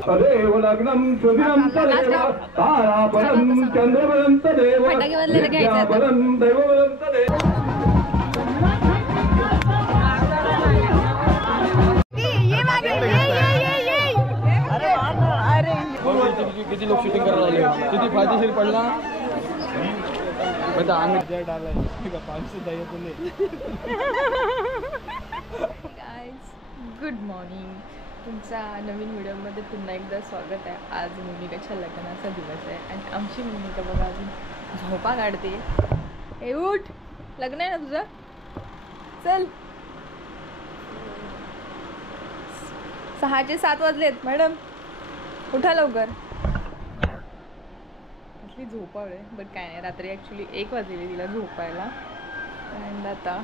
तदेव लग्नं सुदिनं तदेव ताराबलं चंद्रबलं तदेव विद्याबलं दैवबलं तदेव। किती लोक शूटिंग करायला आले, किती फायदेशीर पडला। गुड मॉर्निंग, तुमचा नवीन व्हिडिओमध्ये पुन्हा एकदा स्वागत आहे। आज मोनिकाच्या लग्नाचा दिवस आहे आणि आमची मोनिका बघा अजून झोपा काढते। ए उठ, लग्न आहे ना तुझं, चल। 6:07 वाजलेत मॅडम, उठा लवकर। कसली झोपावळे, बट काय नाही, रात्री ॲक्च्युली 1 वाजलेली तिला झोपायला। अँड आता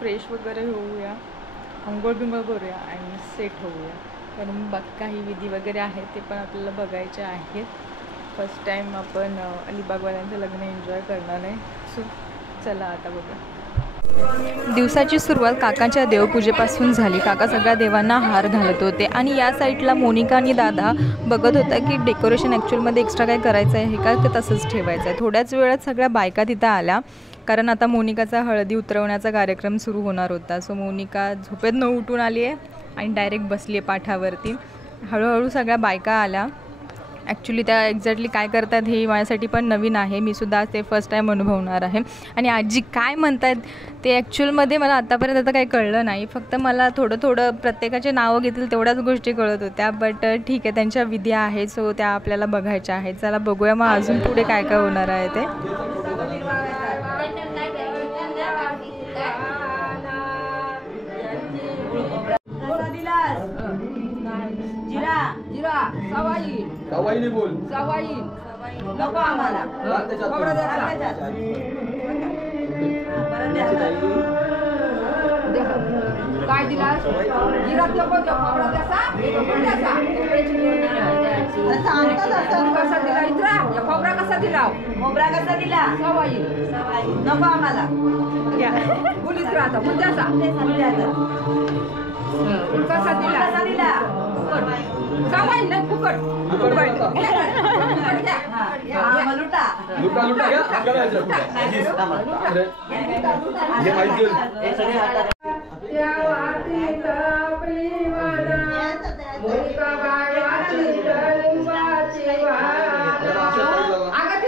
फ्रेश वगैरे होऊया, अंघोळ बिंघोळ करूया आणि सेट होऊया, कारण बाकी काही विधी वगैरे आहेत ते पण आपल्याला बघायचे आहेत। फर्स्ट टाईम आपण अलिबागवाल्यांचं लग्न एन्जॉय करणार आहे, सो चला आता बघूया। दिवसाची सुरुवात काकांच्या देवपूजेपासून झाली। काका सगळ्या देवांना हार घालत होते आणि या साईडला मोनिका आणि दादा बघत होता की डेकोरेशन ॲक्च्युअलमध्ये एक्स्ट्रा काय करायचं आहे का ते तसंच ठेवायचं आहे। थोड्याच वेळात सगळ्या बायका तिथं आल्या, कारण आता मोनिकाचा हळदी उतरवण्याचा कार्यक्रम सुरू होणार होता। सो मोनिका झोपेत न उठून आली आहे आणि डायरेक्ट बसली आहे पाठावरती। हळूहळू सगळ्या बायका आल्या। ॲक्च्युली त्या एक्झॅक्टली काय करतात हे माझ्यासाठी पण नवीन आहे, मी सुद्धा ते फर्स्ट टाईम अनुभवणार आहे। आणि आजी काय म्हणतात ते ॲक्च्युअलमध्ये मला आतापर्यंत आता काही कळलं नाही, फक्त मला थोडं प्रत्येकाचे नावं घेतील तेवढ्याच गोष्टी कळत होत्या। बट ठीक आहे, त्यांच्या विधी आहेत, सो त्या आपल्याला बघायच्या आहेत। चला बघूया मग अजून पुढे काय काय होणार आहे ते। सवाई नाही बोल, सवाई नको आम्हाला, काय दिलास? जिरा नको, कसा दिला इतरा? खोबरा कसा दिला? खोबरा कसा दिला? सवाई नको आम्हाला, बोल इतरा आता मुद्द्याचा कसा दिला? सवाई नाही, फुकट लुटा लुटा लुटा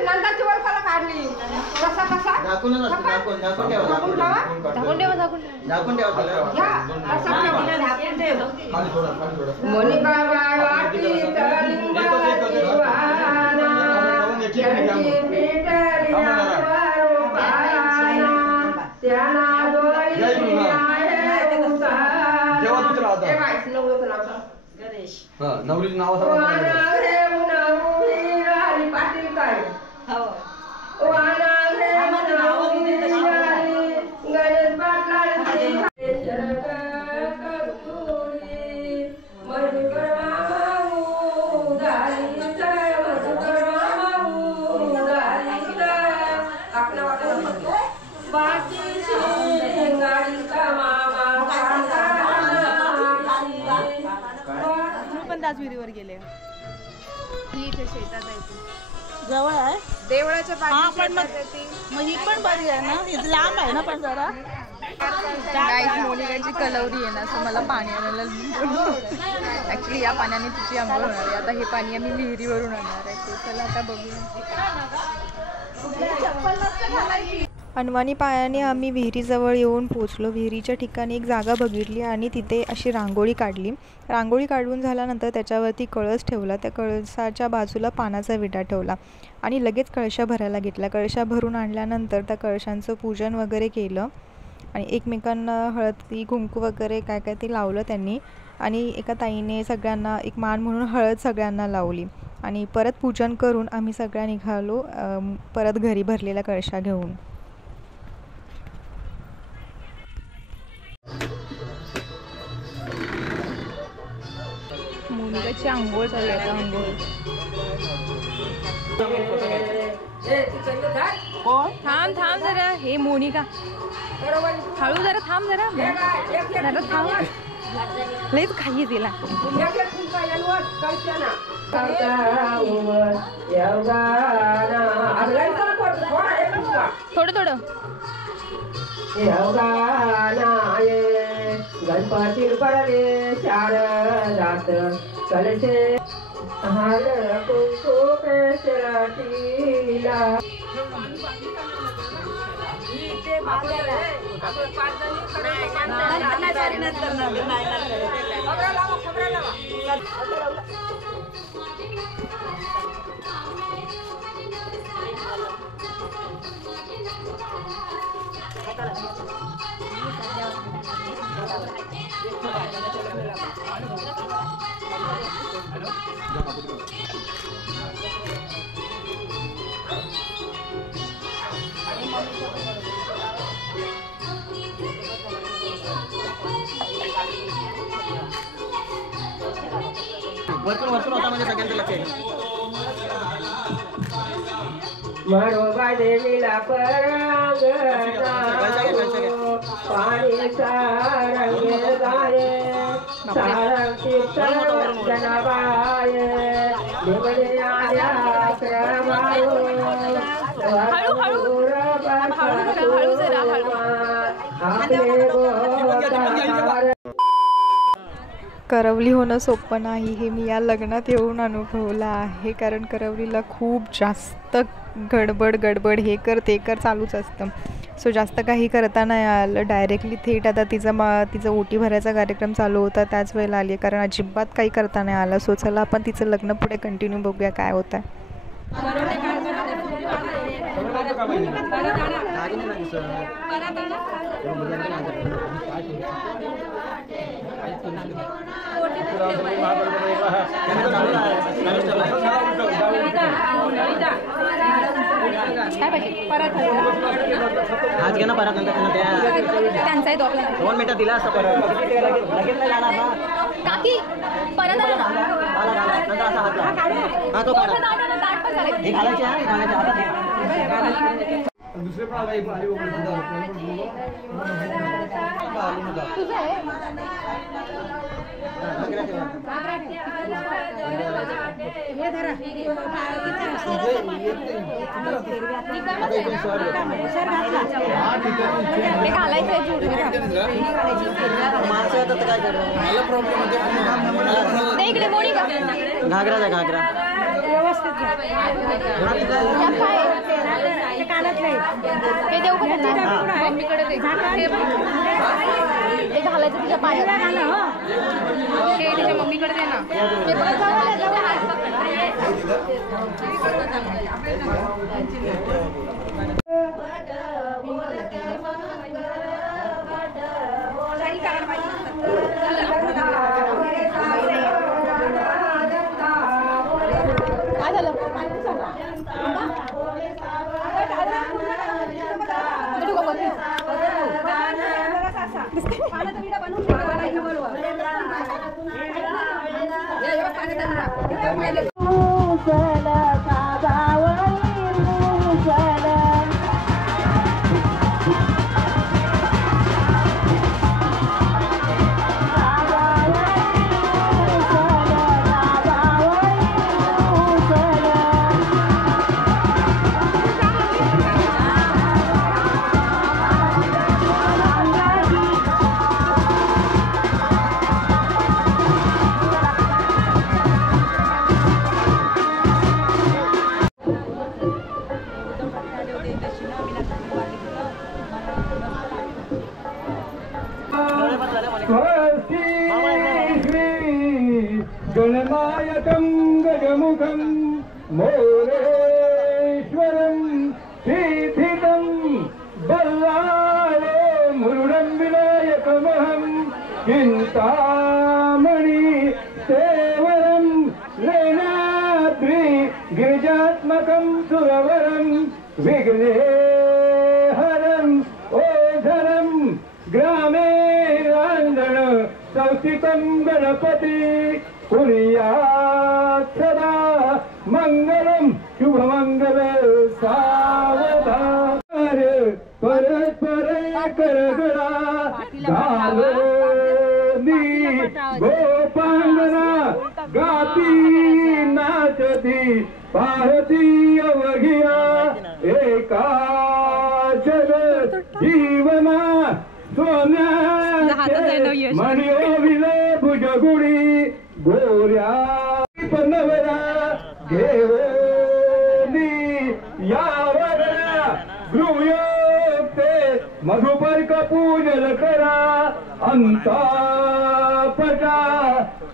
नंदाची वळखाला काढली, कसा कसा मोनिका नवरीचं नाव पाटील काय विधीवर गेले इथे शेतात आहे, जवळ आहे देवळाच्या पण मग ही पण बरी आहे ना, इथे लांब आहे ना पण जरा। गाईस मोनिकाची कलवरी आहे ना, सो मला पाणी आणायला ॲक्च्युली या पाण्याने तिची आंघोळ होणार आहे। आता हे पाणी आम्ही विहिरीवरून आणणार आहे, सो चला आता बघूया। अनवाणी पायाने आम्ही विहिरीजवळ येऊन पोचलो। विहिरीच्या ठिकाणी एक जागा बघितली आणि तिथे अशी रांगोळी काढली। रांगोळी काढून झाल्यानंतर त्याच्यावरती कळस ठेवला, त्या कळसाच्या बाजूला पानाचा विटा ठेवला आणि लगेच कळशा भरायला घेतला। कळशा भरून आणल्यानंतर त्या कळशांचं पूजन वगैरे केलं आणि एकमेकांना हळदी कुंकू वगैरे काय काय ते लावलं त्यांनी। आणि एका ताईने सगळ्यांना एक मान म्हणून हळद सगळ्यांना लावली आणि परत पूजन करून आम्ही सगळ्या निघालो परत घरी भरलेल्या कळशा घेऊन। मोनिकाची आंघोळ चालू आहे, आंघोळ थांब थांब जरा. हे मोनिका हळू जरा थांब जरा थांब. लईच खाई तिला. थोडं थोडं. गणपती पडले चार जात कलशे हार कुंकू केशराटीला. वरतून होता म्हणजे सगळ्यांचं लक्ष आहे. मरोबा देवीला परांगणा पाणी सारंगे गाये सारंगी जनाबाये देवळे आल्या क्रमायो. करवली होणं सोपं नाही हे मी या लग्नात येऊन अनुभवलं आहे. कारण करवलीला खूप जास्त गडबड हे कर ते कर चालूच असतं. सो जास्त काही करता नाही आलं. डायरेक्टली थेट आता तिचा ओटी भरायचा कार्यक्रम चालू होता त्याच वेळेला आली आहे. कारण अजिबात काही करता नाही आलं. सो चला आपण तिचं लग्न पुढे कंटिन्यू बघूया काय होतं आहे. आज घे ना परत त्यांचाही 2 मिनिटं दिला असता परत. लगेच नाही जाणार ना काकी परत आला ना. नंतर असा हात लाव. हा तो काढा. हे घालायचे आहे घालायचे हातात. दुसरे पण आला एक आली वगैरे घागरा द्या घागरा. हे देऊ का त्यांना. मम्मीकडे ते घालायचं तुझ्या पायाला. हे तिच्या मम्मीकडे दे ना. गणनायकं गजमुखं मोरेश्वरं स्थितं बल्लाळे मुरुडं विनायकमहं चिन्तामणि सेवरं लेनाद्रि गिरिजात्मकं सुरवरं विघ्नेहरं ओझरं ग्रामे रांजण संस्थितं गणपति कुर्यात् सदा मंगलम शुभमंगल सा. भारती भारतीय वघिया एका जग जीवना सोन्याचे मणिओविले भुजगुडी गोऱ्या पनवरा घेऊनी यावर गृहयोक्ते मधुपर्क पूजन करा अंतापटा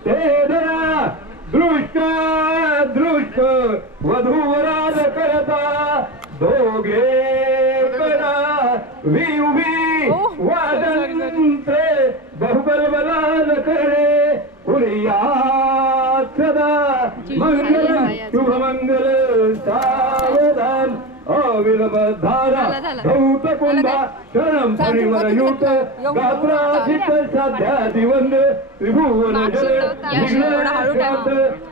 ते धरा दृष्ट दृष्ट वधूवराज करता दोघे करा विवी वादंत्रे बहुबलबलाल करणे पुरिया सदा मंगल शुभमंगल सावधान अविलंब धारा धौत कुंभा शरम परिवरयुत गात्राधित साध्या दिवंद त्रिभुवन जल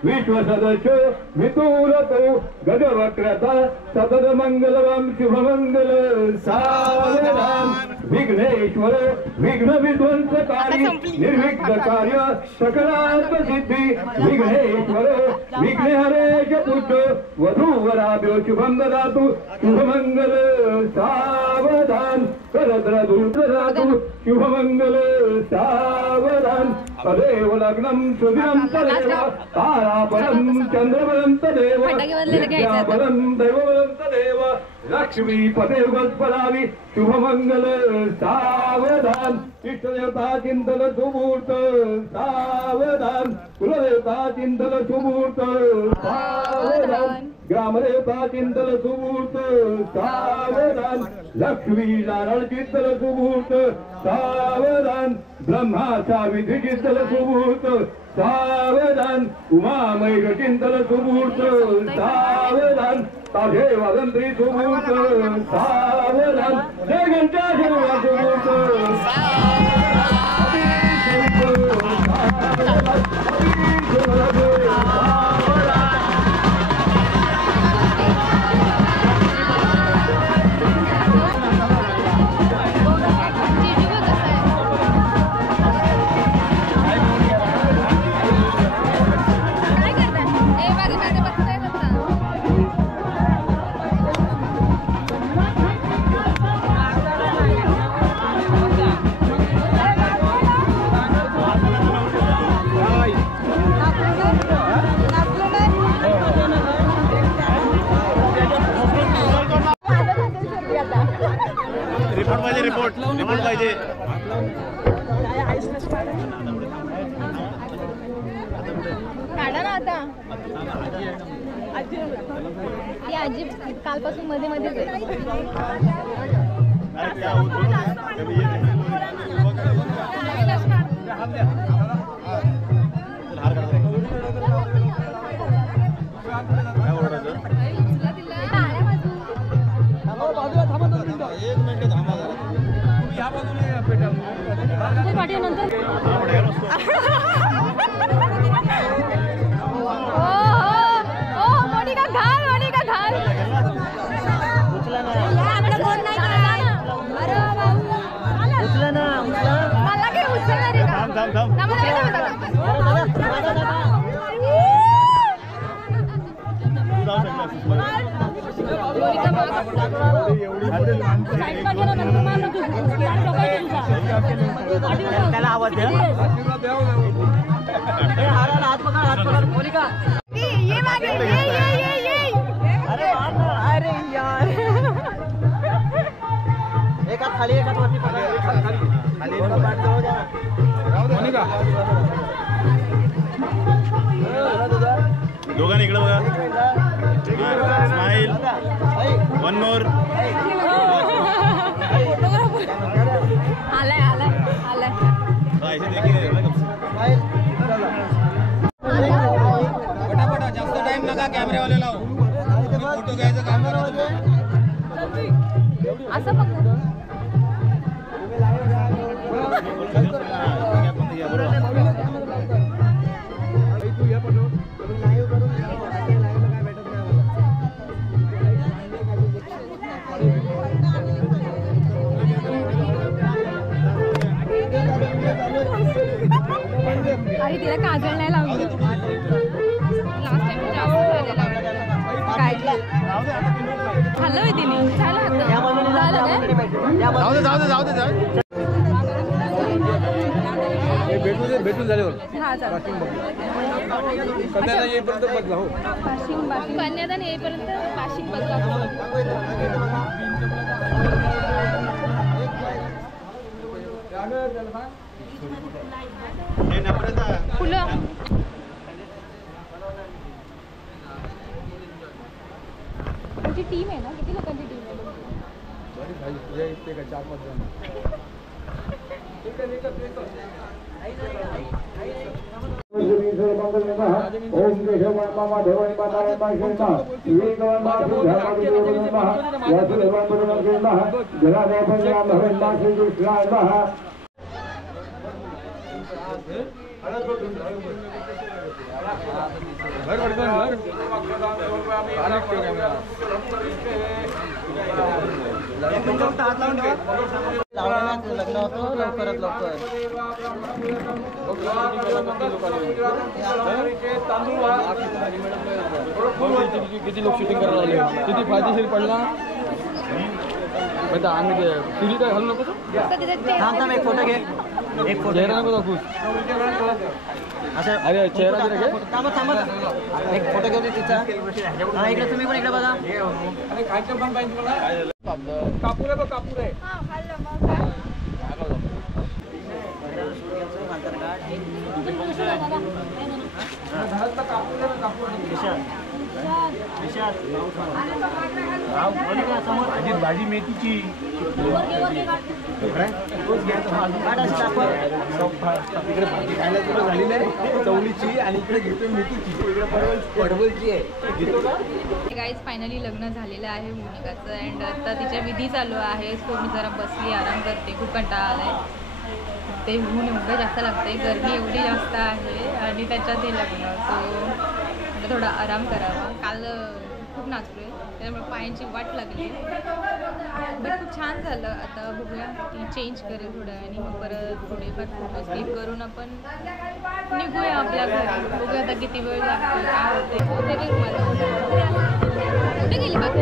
विश्व सदस्य मिथुरतो गजवक्रता सतत मंगलम शुभमंगल सावधान विघ्नेश्वर विघ्न विध्वंसकारी निर्विघ्न कार्य सकलात्म सिद्धी विघ्नेश्वर विघ्नहरेश पुत्र वधूवराभ्यो शुभम ददातु शुभमंगल सावधान करद्रदु शुभमंगल सावधान तदेव लग्नं सुदिनं तदेव ताराबलं चंद्रबलं तदेव विद्याबलं दैवबलं तदेव लक्ष्मी पदेवत्पदावि शुभमंगल सावधान इष्टदेवता चिंतन सुमूर्त सावधान कुलदेवता चिंतन सुमूर्त सावधान ग्रामदेवता चिंतन सुमूर्त सावधान लक्ष्मी नारायण चिंतन सुमूर्त सावधान ब्रह्माचा विधी चिंतन सुमूर्त सावधान उमामय चिंतन सुमूर्त सावधान ताजे वादंत्री सुमूर्त सावधान जय घंटा शर्मा सुमूर्त रिपोर्ट पाहिजे काढा ना आता ती आजी कालपासून मध्ये मध्येच त्याला आवाज द्या हात पकड मोनिका ये मागे ये अरे यार एक हात खाली एक हात वरती खाली मोनिका दोघांनी इकडे बघा स्माइल वन मोर आलाय आलाय आलाय ऐसे देखिए फटाफट जास्त टाइम नका कॅमेरा वाले लाव फोटो घ्यायचं काम करा असं बघ अरे तिला काजळ नाही लावली लास्ट टाइम जास्त झालेला खाल्लं होय तिने भेटून झाल्यावर हा चालेल कन्यादान येईपर्यंत बदला हो कन्यादान येईपर्यंत वाशिंग बदला फुलं तुमची टीम आहे ना किती लोकांची टीम आहे ओम केशवाय मामा देवाय माताय माशेना विवेकवाय माधु धर्मादिदेवाय नमः वासुदेवाय गुरुनाथाय नमः जनादेवाय नाम हरे माशे कृष्णाय नमः घर पडकन घर लग्न होतं लवकरात लवकर किती लोक शूटिंग करायला आले किती फायदेशीर पडला तुझी काय घालू नको थांब एक फोटो घे एक फोटो चेहरा नको दाखवूस अरे चेहरा जरा घे थांबा थांबा एक फोटो घेऊ दे तिचा हा इकडे तुम्ही पण इकडे बघा कापूर आहे बघ कापूर आहे भाजी मेथीची इकडे भाजी खायला तुला झालेली आहे चवळीची आणि इकडे घेतोय मेथीची इकडे पडवलची आहे घेतो का गाईज फायनली लग्न झालेलं आहे मोनिकाचं अँड आता तिच्या विधी चालू आहे सो मी जरा बसली आराम करते खूप कंटाळा आलाय ते ऊन एवढं जास्त लागते गरमी एवढी जास्त आहे आणि त्याच्यात हे लग्न सो मला थोडा आराम करावा काल खूप नाचलो आहे त्यामुळे पायांची वाट लागली बट खूप छान झालं आता बघूया ती चेंज करेल थोड्या आणि मग परत थोडेफार फोटोज क्लिक करून आपण निघूया आपल्या घरी बघूया आता किती वेळ लागतो काय होते कुठे गेली बाकी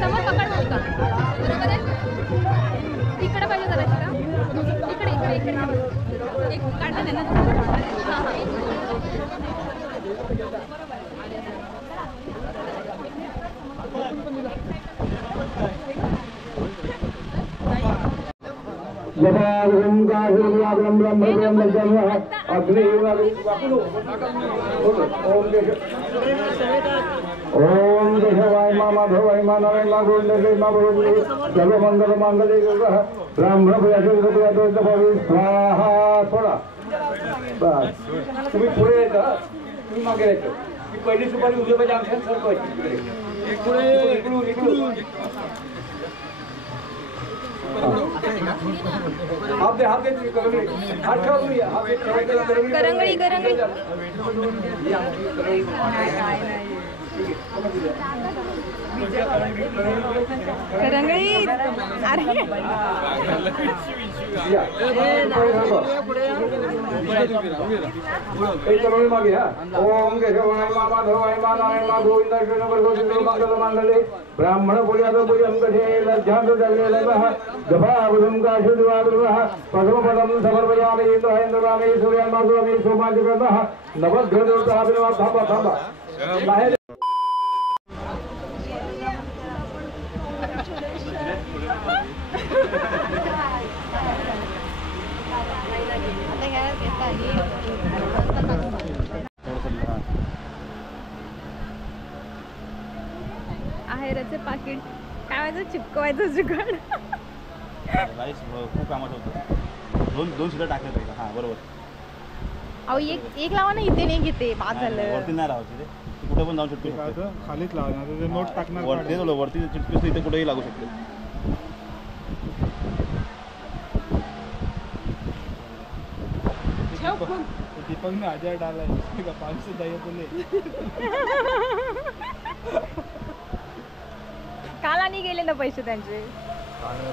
समोर पकड होता बरोबर आहे इकडे पाहिजे जरा इकडे इकडे इकडे एक काढलं त्यांना ओम केशवाय मामा भवाय मानाराय मा गोविंदे मा भगवती सर्व मंगल मांगल्ये ब्राह्मण स्वाहा थोडा बस तुम्ही पुढे येता तुम्ही मागे यायचं ती पहिली सुपारी उजव्या पाहिजे आमच्या सरकवायची इकडून इकडून हात दे हात ठेवा तुम्ही हात करंगळी करंगळी करंगळी अरे मागे हा ओम केशवाय मामा भवाय मानाराय मा गोविंद मंगले ब्राह्मण जभावधुं काशुद्वाद्रुवः पद्मपदं समर्पयामि इंद्रायन्द्रामि सूर्यान्मासुरामि सोमादिव्रतः नवग्रहदेवताभिनवः थांबा थांबा बाहेर आहेराचे पाकिट काय व्हायचं चिपकवायचं जुगाड राईस खूप कामात होतं दोन शिटा टाकल्या पाहिजे हां बरोबर अहो एक लावा ना इथे नाही घेते बाद झालं वरती नाही लावायची ते कुठे पण जाऊन चिटकू शकतो खालीच लावणार नोट टाकणार वरती चिटकूस इथे कुठेही लागू शकते दीपक ने 1000 डाला है इसका 500 चाहिए बोले काल आणि गेले ना पैसे त्यांचे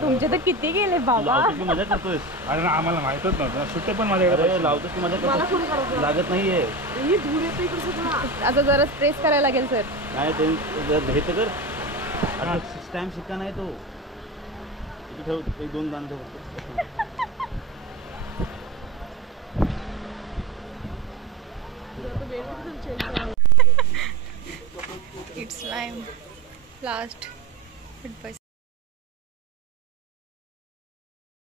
तुमचे तर किती गेले बाबा. लावतोस की मजा करतोयस? अरे ना आम्हाला माहितच नव्हतं सुट्टे पण माझ्याकडे अरे लावतोस की मजा करतोस? लागत नाहीये. आता जरा स्ट्रेस करायला लागेल सर. नाही ते हे तर कर. आता स्टॅम्प शिक्का नाही तो. इथे ठेव, एक दोन दाणे ठेव. It's time. Last. Goodbye.